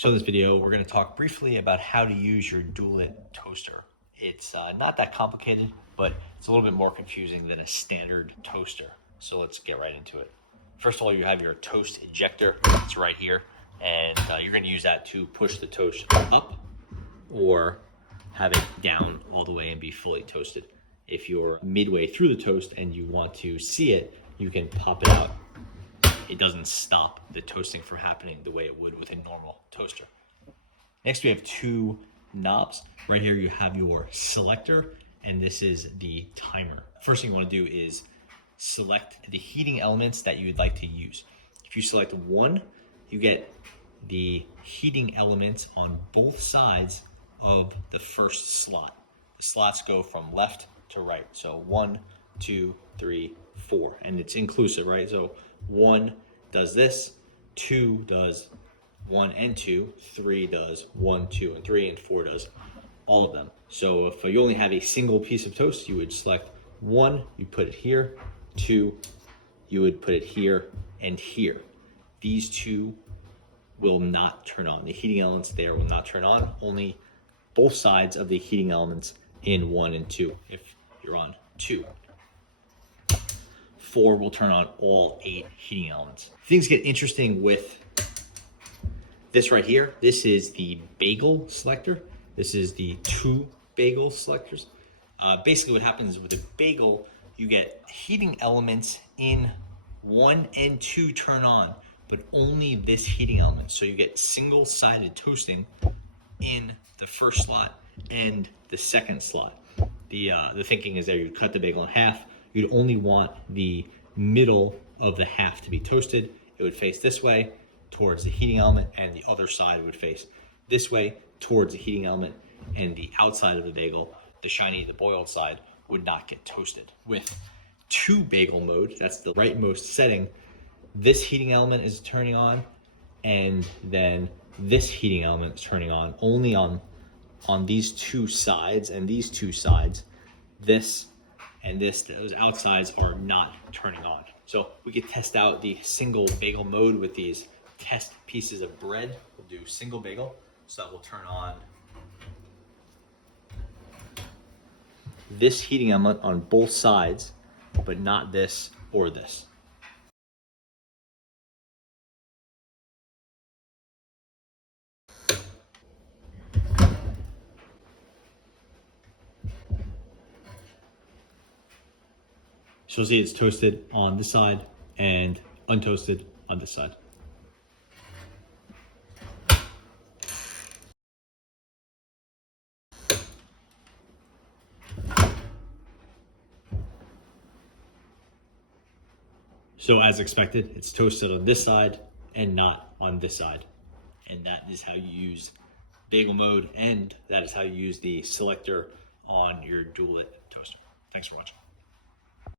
So in this video, we're going to talk briefly about how to use your Dualit toaster. It's not that complicated, but it's a little bit more confusing than a standard toaster. So let's get right into it. First of all, you have your toast ejector. It's right here. And you're going to use that to push the toast up or have it down all the way and be fully toasted. If you're midway through the toast and you want to see it, you can pop it out. It doesn't stop the toasting from happening the way it would with a normal toaster. Next, we have two knobs. Right here, you have your selector, and this is the timer. First thing you want to do is select the heating elements that you would like to use. If you select one, you get the heating elements on both sides of the first slot. The slots go from left to right. So 1, 2, 3, 4, and it's inclusive, right? So 1 does this, 2 does 1 and 2, 3 does 1, 2, and 3, and 4 does all of them. So if you only have a single piece of toast, you would select 1, you put it here, 2, you would put it here and here. These two will not turn on. The heating elements there will not turn on, only both sides of the heating elements in 1 and 2 if you're on 2. 4 will turn on all 8 heating elements. Things get interesting with this right here. This is the bagel selector. This is the 2 bagel selectors. Basically what happens with a bagel, you get heating elements in 1 and 2 turn on, but only this heating element. So you get single-sided toasting in the first slot and the second slot. The thinking is there, you'd cut the bagel in half. You'd only want the middle of the half to be toasted. It would face this way towards the heating element, and the other side would face this way towards the heating element, and the outside of the bagel, the shiny, the boiled side, would not get toasted. With 2 bagel mode, that's the rightmost setting, this heating element is turning on, and then this heating element is turning on only on these 2 sides, and these 2 sides, this and this, those outsides are not turning on. So we could test out the single bagel mode with these test pieces of bread. We'll do single bagel, so that will turn on this heating element on both sides, but not this or this. So you'll see it's toasted on this side and untoasted on this side. So as expected, it's toasted on this side and not on this side. And that is how you use bagel mode, and that is how you use the selector on your Dualit toaster. Thanks for watching.